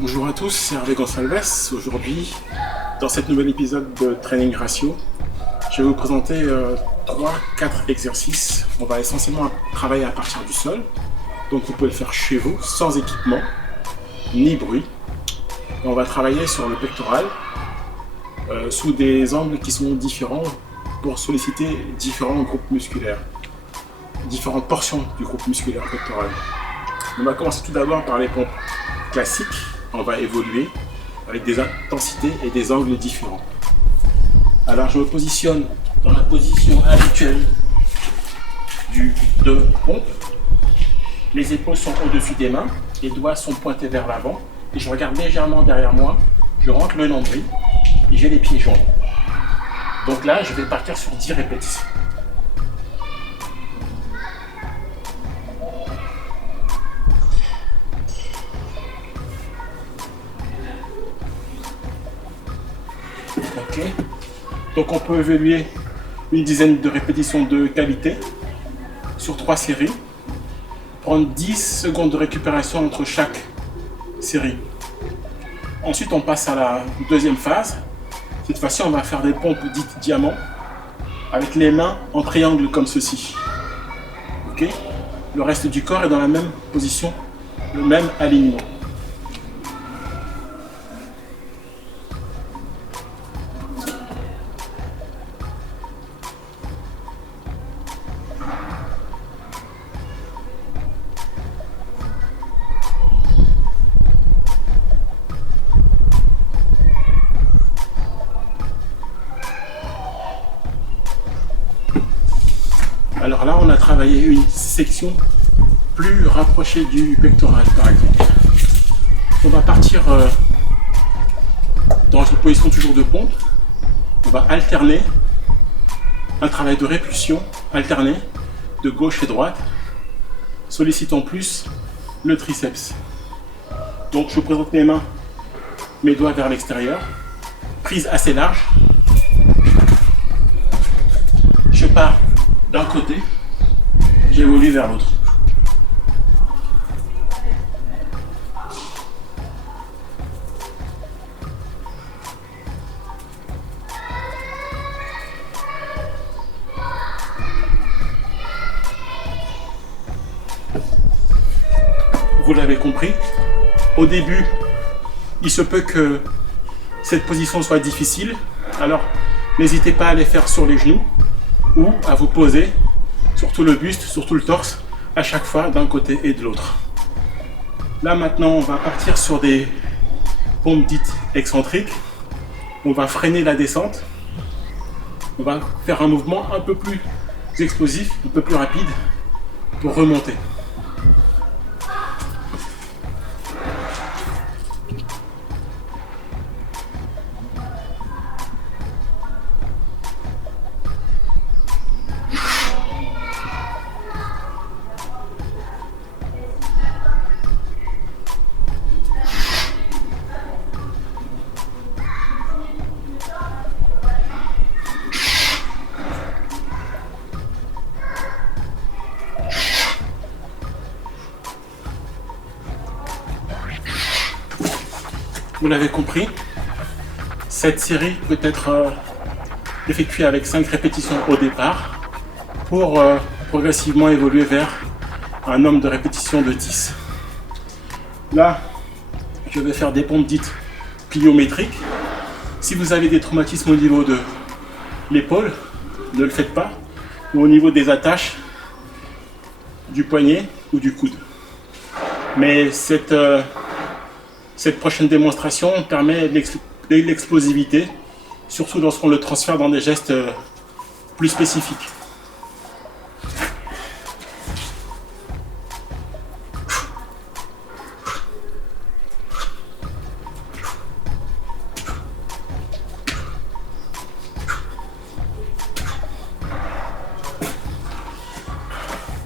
Bonjour à tous, c'est Hervé Gonçalves. Aujourd'hui, dans cet nouvel épisode de Training Ratio, je vais vous présenter 3-4 exercices. On va essentiellement travailler à partir du sol. Donc vous pouvez le faire chez vous, sans équipement, ni bruit. Et on va travailler sur le pectoral, sous des angles qui sont différents pour solliciter différents groupes musculaires, différentes portions du groupe musculaire pectoral. On va commencer tout d'abord par les pompes classiques. On va évoluer avec des intensités et des angles différents. Alors je me positionne dans la position habituelle de pompe. Les épaules sont au-dessus des mains, les doigts sont pointés vers l'avant et je regarde légèrement derrière moi, je rentre le nombril et j'ai les pieds joints. Donc là, je vais partir sur 10 répétitions. Ok. Donc on peut évaluer une dizaine de répétitions de qualité sur 3 séries. Prendre 10 secondes de récupération entre chaque série. Ensuite, on passe à la deuxième phase. Cette fois-ci, on va faire des pompes dites diamant avec les mains en triangle comme ceci. Ok. Le reste du corps est dans la même position, le même alignement. Alors là, on a travaillé une section plus rapprochée du pectoral, par exemple. On va partir dans une position toujours de pompe. On va alterner un travail de répulsion, alterné de gauche et droite, sollicitant plus le triceps. Donc je présente mes mains, mes doigts vers l'extérieur, prise assez large. Je pars d'un côté, j'évolue vers l'autre. Vous l'avez compris, au début, il se peut que cette position soit difficile, alors n'hésitez pas à les faire sur les genoux ou à vous poser sur tout le buste, sur tout le torse, à chaque fois d'un côté et de l'autre. Là maintenant, on va partir sur des pompes dites excentriques. On va freiner la descente. On va faire un mouvement un peu plus explosif, un peu plus rapide pour remonter. Vous l'avez compris, cette série peut être effectuée avec 5 répétitions au départ pour progressivement évoluer vers un nombre de répétitions de 10. Là, je vais faire des pompes dites pliométriques. Si vous avez des traumatismes au niveau de l'épaule, ne le faites pas, ou au niveau des attaches du poignet ou du coude. Mais cette prochaine démonstration permet de l'explosivité, surtout lorsqu'on le transfère dans des gestes plus spécifiques.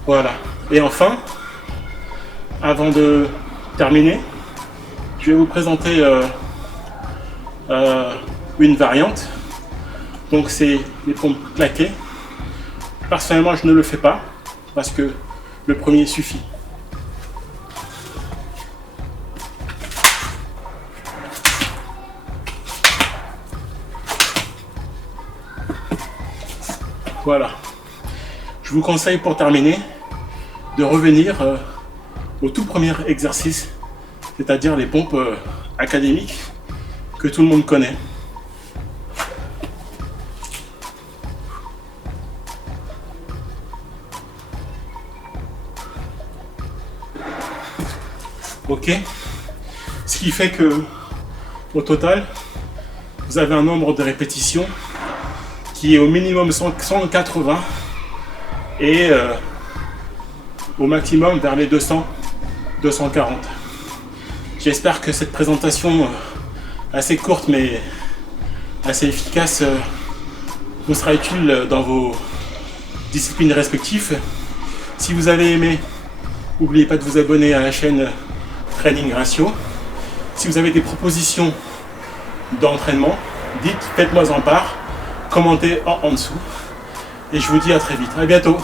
Voilà. Et enfin, avant de terminer, je vais vous présenter une variante. Donc c'est les pompes claquées. Personnellement, je ne le fais pas parce que le premier suffit. Voilà. Je vous conseille pour terminer de revenir au tout premier exercice, c'est-à-dire les pompes académiques que tout le monde connaît. Ok, ce qui fait que au total, vous avez un nombre de répétitions qui est au minimum 180 et au maximum vers les 200, 240. J'espère que cette présentation assez courte mais assez efficace vous sera utile dans vos disciplines respectives. Si vous avez aimé, n'oubliez pas de vous abonner à la chaîne Training Ratio. Si vous avez des propositions d'entraînement, faites-moi en part, commentez en dessous. Et je vous dis à très vite. À bientôt.